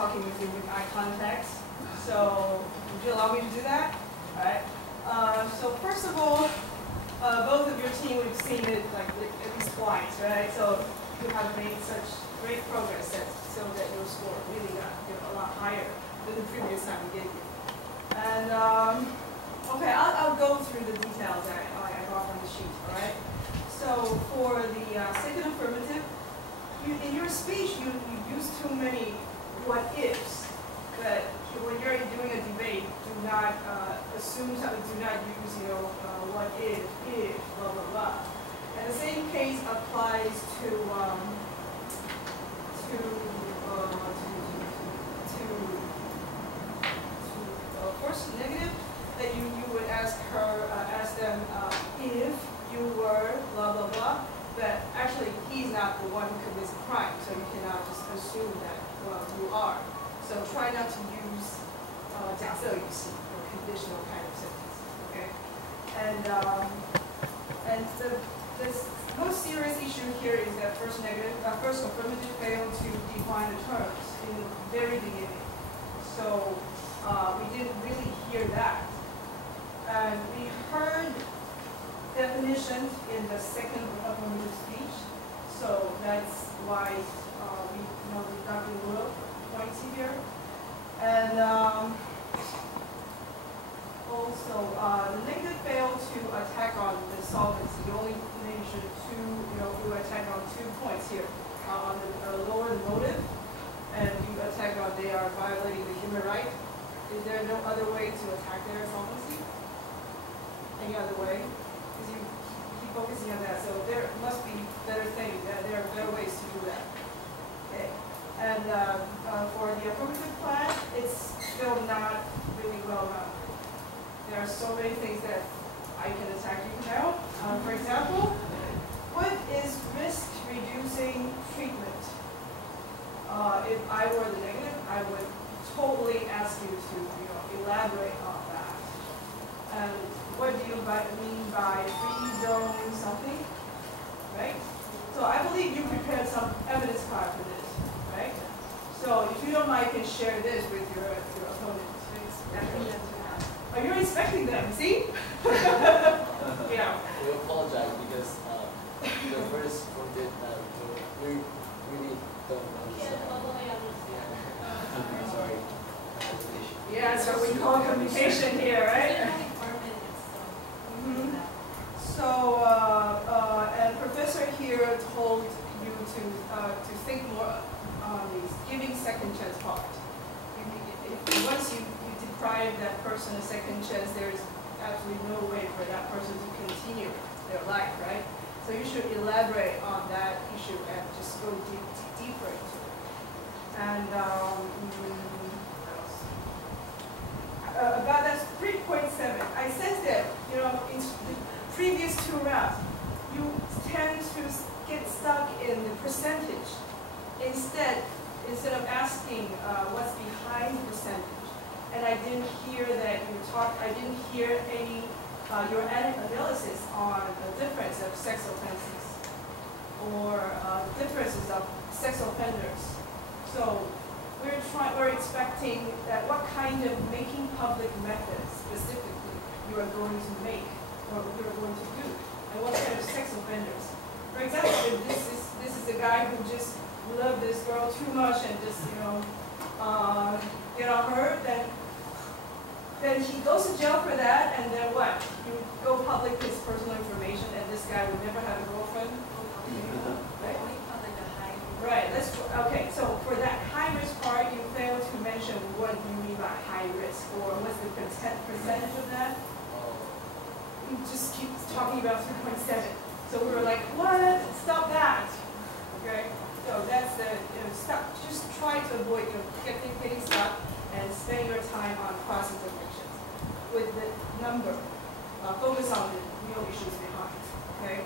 talking with you with eye contact. So would you allow me to do that? All right. So first of all, both of your team, we've seen it like at least twice, right? So you have made such great progress so that your score really got a lot higher than the previous time we gave you. And okay, I'll go through the details I got from the sheet, all right? So for the second affirmative, in your speech, you use too many what-ifs. But when you're doing a debate, do not assume something, do not use, what if, blah, blah, blah. And the same case applies to first negative, that you would ask them if you were blah blah blah, but actually he's not the one who commits a crime, so you cannot just assume that you are. So try not to use 假设语系 or conditional kind of sentence. Okay, and the most serious issue here is that first affirmative failed to define the terms in the very beginning. So we didn't really hear that. And we heard definitions in the second affirmative speech. So that's why we got the little points here. And also, the negative failed to attack on the solvency. You only mentioned you attack on 2 points here. On the lower motive, and you attack on they are violating the human right. Is there no other way to attack their solvency? Any other way? Because you keep focusing on that. So there must be better things. There are better ways to do that. Okay. And for the affirmative plan, it's still not really well known. There are so many things that I can attack you now. For example, what is risk-reducing treatment? If I were the negative, I would totally ask you to elaborate on that. And what do you mean by free zone something? Right? So I believe you prepared some evidence card for this, right? So if you don't mind, you can share this with your opponent. Are you respecting them? See? Yeah. We apologize because the first one did we really don't understand. Sorry. Yeah, so we call communication here, right? So, and Professor here told you to think more on the giving second chance part. Once you deprive that person a second chance, there is absolutely no way for that person to continue their life, right? So you should elaborate on that issue and just go deeper into it. And about that 3.7, I sense that in the previous 2 rounds, you tend to get stuck in the percentage. Instead of asking what's behind the percentage, and I didn't hear that I didn't hear any your analysis on the difference of sex offenses or differences of sex offenders. So we're expecting that what kind of making public methods specifically you are going to make or you're going to do, and what kind of sex offenders. For example, if this is a guy who just loved this girl too much and just get on her, then he goes to jail for that, and then what? You go public his personal information, and this guy would never have a girlfriend. Right? Right. Okay. So for that high risk part, you failed to mention what you mean by high risk, or what's the percentage of that? You just keep talking about 3.7. So we were like, what? Stop that. Okay. So that's the stop. Just try to avoid getting stuck and spend your time on cross interpretations with the number. Focus on the real issues behind. Okay.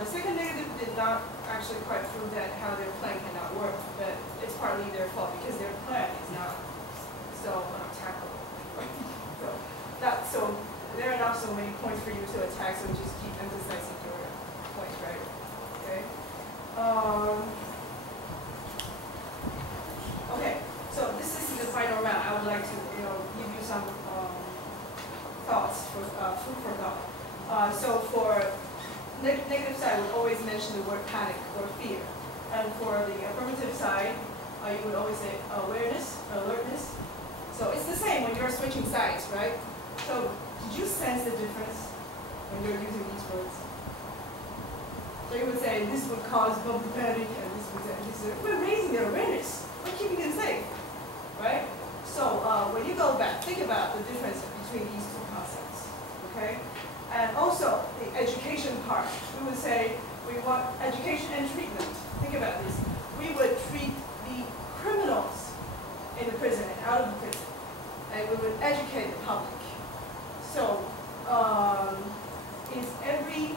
The second negative did not actually quite prove that how their plan cannot work, but it's partly their fault because their plan is not so tackleable. So there are not so many points for you to attack, so just keep emphasizing your points, right? Okay. So for negative side, we always mention the word panic or fear. And for the affirmative side, you would always say awareness, alertness. So it's the same when you're switching sides, right? So did you sense the difference when you're using these words? So you would say this would cause public panic, and this would say we're raising their awareness, we're keeping them safe, right? So when you go back, think about the difference between these two concepts, okay? And also the education part, we would say we want education and treatment. Think about this. We would treat the criminals in the prison and out of the prison, and we would educate the public. So is every,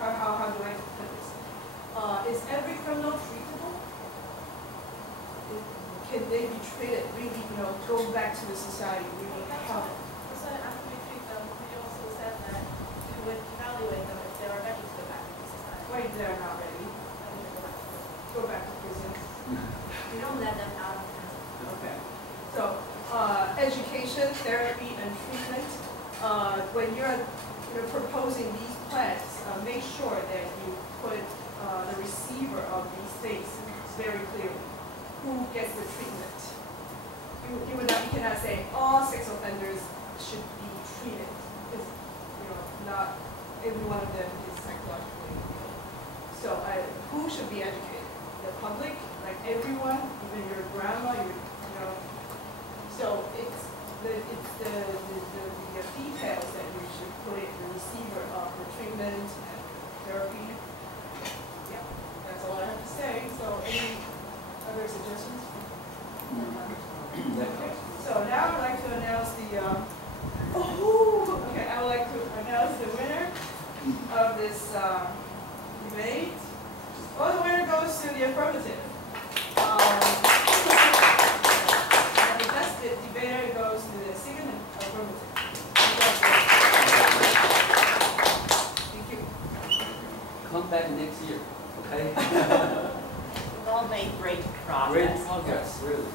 how do I put this? Is every criminal treatable? Can they be treated really, go back to the society, really help? So after we treat them, we also said that we would evaluate them if they are ready to go back to society. Wait, they're not ready. Go back to prison. We don't let them out of prison. Okay. So education, therapy, and treatment. When you're proposing these plans, make sure that you put the receiver of these things very clearly. Who gets the treatment? You cannot say all sex offenders should be treated, because not every one of them is psychologically ill. So who should be educated? The public, like everyone, even your grandma, So it's the details that you should put in the receiver of the treatment and therapy. Yeah, that's all I have to say. So any other suggestions? Okay. So now I'd like to announce the I would like to announce the winner of this debate. Well, the winner goes to the affirmative. And the best debater goes to the second affirmative. Thank you. Come back next year, okay? We've all made great progress. Great progress, really.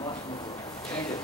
Much more. Thank you.